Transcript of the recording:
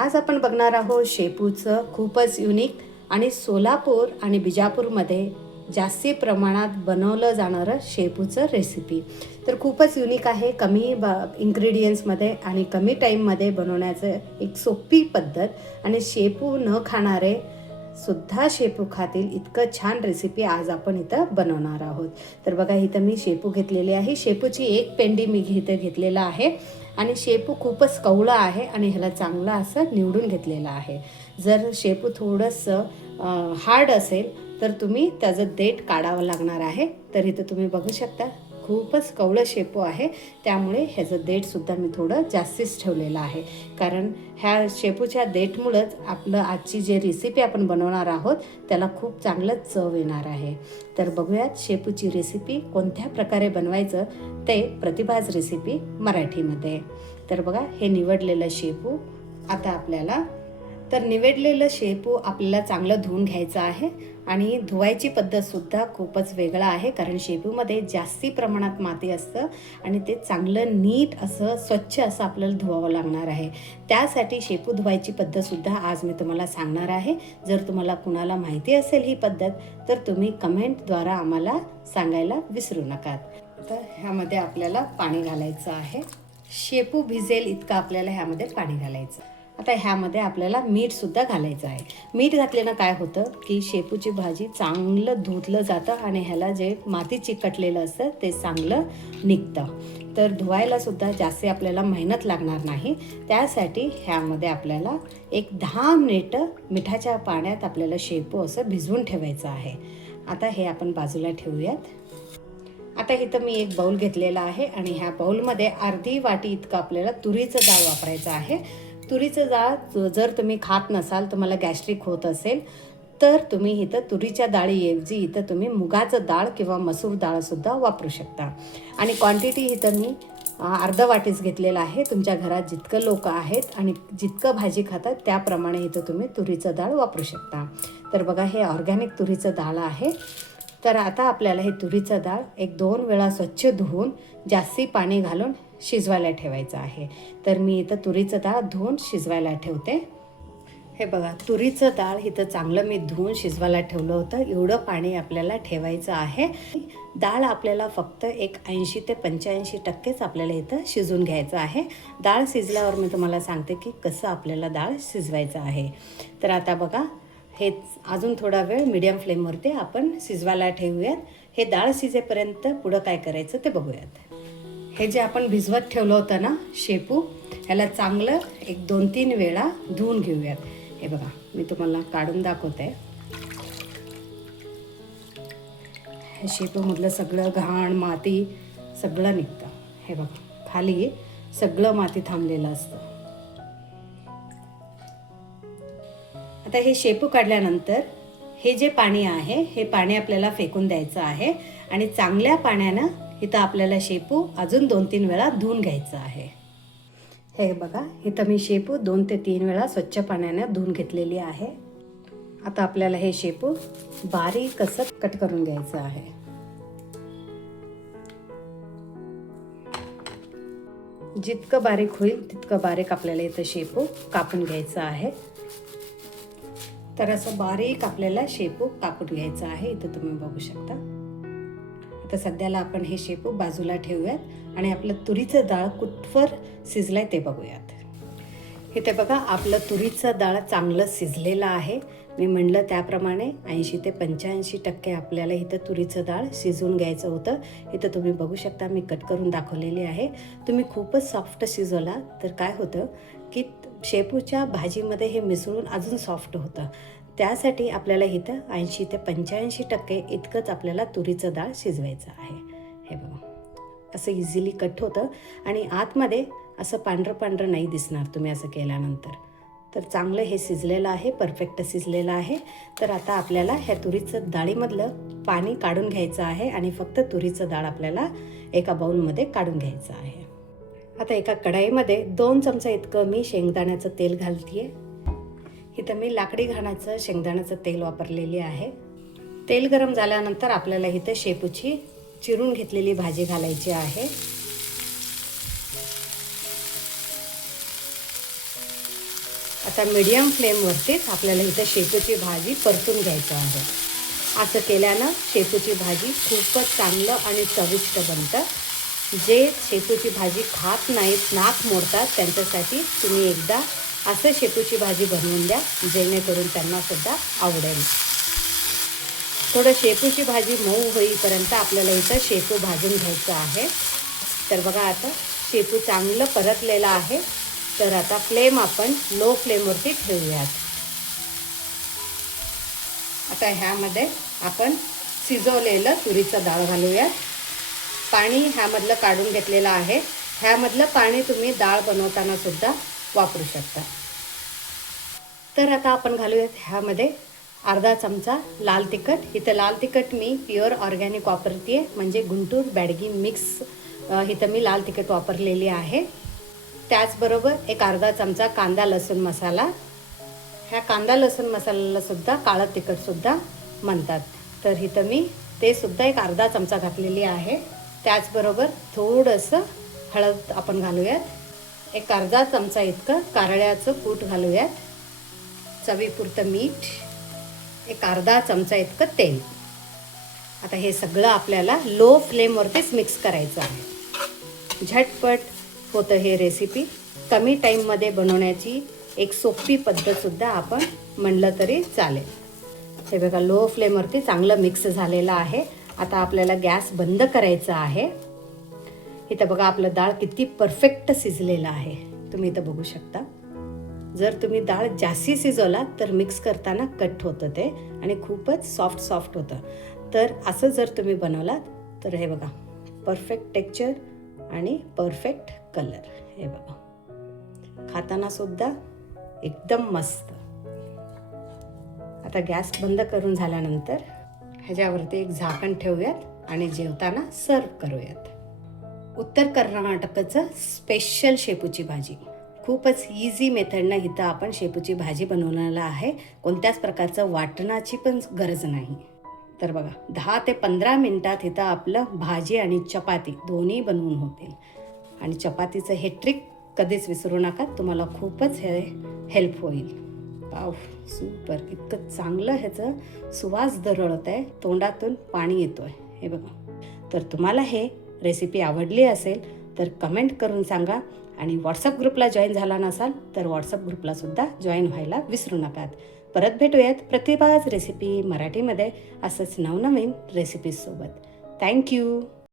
आज आपण बघणार आहोत शेपूचं खूपच युनिक आणि सोलापूर आणि बिजापूरमध्ये जास्ती प्रमाणात बनवलं जाणारं शेपूचं रेसिपी. तर खूपच युनिक आहे, कमी इन्ग्रेडियंट्समध्ये आणि कमी टाईममध्ये बनवण्याचं एक सोपी पद्धत आणि शेपू न खाणारे सुद्धा शेपू खातील इतकं छान रेसिपी आज आपण इथं बनवणार आहोत. तर बघा, इथं मी शेपू घेतलेली आहे. शेपूची एक पेंडी मी घेतलेला आहे आणि शेपू खूपच कवळा आहे आणि ह्याला चांगला असं निवडून घेतलेलं आहे. जर शेपू थोडंसं हार्ड असेल तर तुम्ही त्याचं देठ काढावं लागणार आहे. तर इथं तुम्ही बघू शकता खूपच कवळं शेपू आहे, त्यामुळे ह्याचं देठसुद्धा मी थोडं जास्तीच ठेवलेलं आहे, कारण ह्या शेपूच्या देठमुळंच आपलं आजची जे रेसिपी आपण बनवणार आहोत त्याला खूप चांगलं चव येणार आहे. तर बघूयात शेपूची रेसिपी कोणत्या प्रकारे बनवायचं ते प्रतिभाज रेसिपी मराठीमध्ये. तर बघा, हे निवडलेलं शेपू आता आपल्याला निवडलेलं शेपू आपल्याला चांगलं धुवून घ्यायचं आहे आणि धुवायची पद्धतसुद्धा खूपच वेगळा आहे, कारण शेपूमध्ये जास्ती प्रमाणात माती असतं आणि ते चांगलं नीट असं स्वच्छ असं आपल्याला धुवावं लागणार आहे. त्यासाठी शेपू धुवायची पद्धतसुद्धा आज मी तुम्हाला सांगणार आहे. जर तुम्हाला कुणाला माहिती असेल ही पद्धत तर तुम्ही कमेंटद्वारा आम्हाला सांगायला विसरू नका. तर ह्यामध्ये आपल्याला पाणी घालायचं आहे. शेपू भिजेल इतकं आपल्याला ह्यामध्ये पाणी घालायचं. आता ह्यामध्ये आपल्याला मीठसुद्धा घालायचं आहे. मीठ घातल्यानं काय होतं की शेपूची भाजी चांगलं धुतलं जातं आणि ह्याला जे माती चिकटलेलं असतं ते चांगलं निघतं. तर धुवायलासुद्धा जास्त आपल्याला मेहनत लागणार नाही. त्यासाठी ह्यामध्ये आपल्याला एक 10 मिनिटं मिठाच्या पाण्यात आपल्याला शेपू असं भिजवून ठेवायचं आहे. आता हे आपण बाजूला ठेवूयात. आता इथं मी एक बाउल घेतलेला आहे आणि ह्या बाउलमध्ये अर्धी वाटी इतकं आपल्याला तुरीचं डाळ वापरायचं आहे. तुरीचं डाळ जर तुम्ही खात नसाल, तुम्हाला गॅस्ट्रिक होत असेल तर तुम्ही इथं तुरीच्या डाळीऐवजी इथं तुम्ही मुगाचं डाळ किंवा मसूर डाळसुद्धा वापरू शकता. आणि क्वांटिटी इथं मी अर्धा वाटीच घेतलेला आहे. तुमच्या घरात जितकं लोक आहेत आणि जितकं भाजी खातात त्याप्रमाणे इथं तुम्ही तुरीचं डाळ वापरू शकता. तर बघा, हे ऑर्गॅनिक तुरीचं डाळ आहे. तर आता आपल्याला हे तुरीचं डाळ एक 2 वेळा स्वच्छ धुवून जास्ती पाणी घालून शिजवायला ठेवायचं आहे. तर मी इथं तुरीचं डाळ धुवून शिजवायला ठेवते. हे बघा, तुरीचं डाळ इथं चांगलं मी धुवून शिजवायला ठेवलं होतं. एवढं पाणी आपल्याला ठेवायचं आहे. डाळ आपल्याला फक्त एक 80 ते 85% आपल्याला इथं शिजून घ्यायचं आहे. डाळ शिजल्यावर मी तुम्हाला सांगते की कसं आपल्याला डाळ शिजवायचं आहे. तर आता बघा, हे अजून थोडा वेळ मीडियम फ्लेमवरती आपण शिजवायला ठेवूयात. हे डाळ शिजेपर्यंत पुढं काय करायचं ते बघूयात. हे जे आपण भिजवत ठेवलं होतं ना शेपू, ह्याला चांगलं एक 2-3 वेळा धुवून घेऊयात. हे बघा, मी तुम्हाला काढून दाखवते. हे शेपूमधलं सगळं घाण माती सगळं निघतं. हे बघा, खाली सगळं माती थांबलेलं असतं. आता हे शेपू काढल्यानंतर हे जे पाणी आहे हे पाणी आपल्याला फेकून द्यायचं आहे आणि चांगल्या पाण्यानं इथं आपल्याला शेपू अजून 2-3 वेळा धुवून घ्यायचं आहे. हे बघा, इथं मी शेपू 2 ते 3 वेळा स्वच्छ पाण्यानं धुवून घेतलेली आहे. आता आपल्याला हे शेपू बारीक असं कट करून घ्यायचं आहे. जितकं बारीक होईल तितकं बारीक आपल्याला इथं शेपू कापून घ्यायचं आहे. तर असं बारीक आपल्याला शेपू कापून घ्यायचं आहे. इथं तुम्ही बघू शकता. आता सध्याला आपण हे शेपू बाजूला ठेवूयात आणि आपलं तुरीचं डाळ कुठवर शिजलंय ते बघूयात. इथे बघा, आपलं तुरीचं डाळ चांगलं शिजलेलं आहे. मी म्हणलं त्याप्रमाणे 80 ते 85% आपल्याला इथं तुरीचं डाळ शिजवून घ्यायचं होतं. इथं तुम्ही बघू शकता, मी कट करून दाखवलेली आहे. तुम्ही खूपच सॉफ्ट शिजवला तर काय होतं की शेपूच्या भाजीमध्ये हे मिसळून अजून सॉफ्ट होतं. त्यासाठी आपल्याला इथं 80 ते 85% इतकंच आपल्याला तुरीचं डाळ शिजवायचं आहे. हे बघा, असं इझिली कट होतं आणि आतमध्ये असं पांढरं पांढरं नाही दिसणार तुम्ही असं केल्यानंतर. तर चांगलं हे शिजलेलं आहे, परफेक्ट शिजलेलं आहे. तर आता आपल्याला ह्या तुरीचं डाळीमधलं पाणी काढून घ्यायचं आहे आणि फक्त तुरीचं डाळ आपल्याला एका बाउलमध्ये काढून घ्यायचं आहे. आता एका कढाईमध्ये 2 चमचा इतकं मी शेंगदाण्याचं तेल घालते. इथं मी लाकडी घाण्याचं शेंगदाण्याचं तेल वापरलेली आहे. तेल गरम झाल्यानंतर आपल्याला इथं शेपूची चिरून घेतलेली भाजी घालायची आहे. आता मीडियम फ्लेमवरतीच आपल्याला इथं शेपूची भाजी परतून घ्यायचं आहे. असं केल्यानं शेपूची भाजी खूपच चांगलं आणि चविष्ट बनतं. जे शेपूची भाजी खात नाहीत, नाक मोडतात, त्यांच्यासाठी तुम्ही एकदा असं शेपूची भाजी बनवून द्या, जेणेकरून त्यांनासुद्धा आवडेल. थोडं शेपूची भाजी मऊ होईपर्यंत आपल्याला इथं शेपू भाजून घ्यायचं आहे. तर बघा आता शेपू चांगलं परतलेलं आहे. तर आता फ्लेम आपण लो फ्लेमवरती ठेवूयात. आता ह्यामध्ये आपण शिजवलेलं तुरीचं डाळ घालूयात. पाणी ह्यामधलं काढून घेतलेलं आहे. ह्यामधलं पाणी तुम्ही डाळ बनवताना सुद्धा वापरू शकता. तर आता आपण घालूयात ह्यामध्ये अर्धा चमचा लाल तिखट. इथं लाल तिखट मी प्युअर ऑर्गॅनिक वापरते आहे, म्हणजे गुंटूर बॅडगी मिक्स इथं मी लाल तिखट वापरलेली आहे. त्याचबरोबर एक अर्धा चमचा कांदा लसूण मसाला. ह्या कांदा लसूण मसाल्यालासुद्धा काळं तिखटसुद्धा म्हणतात. तर इथं मी ते सुद्धा एक अर्धा चमचा घातलेली आहे. त्याचबरोबर थोडंसं हळद आपण घालूयात. एक अर्धा चमचा इतकं कारळ्याचं कूट घालूयात. चवीपुरतं मीठ, एक अर्धा चमचा इतकं तेल. आता हे सगळं आपल्याला लो फ्लेमवरतीच मिक्स करायचं आहे. झटपट होतं हे रेसिपी. कमी टाईममध्ये बनवण्याची एक सोपी पद्धतसुद्धा आपण म्हणलं तरी चालेल. हे बघा लो फ्लेमवरती चांगलं मिक्स झालेलं आहे. आता आपल्याला गॅस बंद करायचा आहे. इथं बघा आपलं डाळ किती परफेक्ट शिजलेलं आहे, तुम्ही इथं बघू शकता. जर तुम्ही डाळ जास्ती शिजवला तर मिक्स करताना कट होतं ते आणि खूपच सॉफ्ट होतं. तर असं जर तुम्ही बनवलात तर हे बघा परफेक्ट टेक्स्चर आणि परफेक्ट कलर. हे बघा खाताना सुद्धा एकदम मस्त. आता गॅस बंद करून झाल्यानंतर ह्याच्यावरती एक झाकण ठेवूयात आणि जेवताना सर्व करूयात. उत्तर कर्नाटकाचं स्पेशल शेपूची भाजी. खूपच इझी मेथडनं इथं आपण शेपूची भाजी बनवलेला आहे. कोणत्याच प्रकारचं वाटणाची पण गरज नाही. तर बघा 10 ते 15 मिनिटात इथं आपलं भाजी आणि चपाती दोन्ही बनवून होतील. आणि चपातीचं हे ट्रिक कधीच विसरू नका, तुम्हाला खूपच हे हेल्प होईल. वाव सुपर, इतकं चांगलं ह्याचं सुवास दरवळत आहे, तोंडातून पाणी येतोय. हे बघा. तर तुम्हाला हे रेसिपी आवडली असेल तर कमेंट करून सांगा. आणि व्हॉट्सअप ग्रुपला जॉईन झाला नसाल तर व्हॉट्सअप ग्रुपला सुद्धा जॉईन व्हायला विसरू नका. परत भेटूयात प्रतिभाज रेसिपी मराठीमध्ये असंच नवनवीन रेसिपीजसोबत. थँक्यू.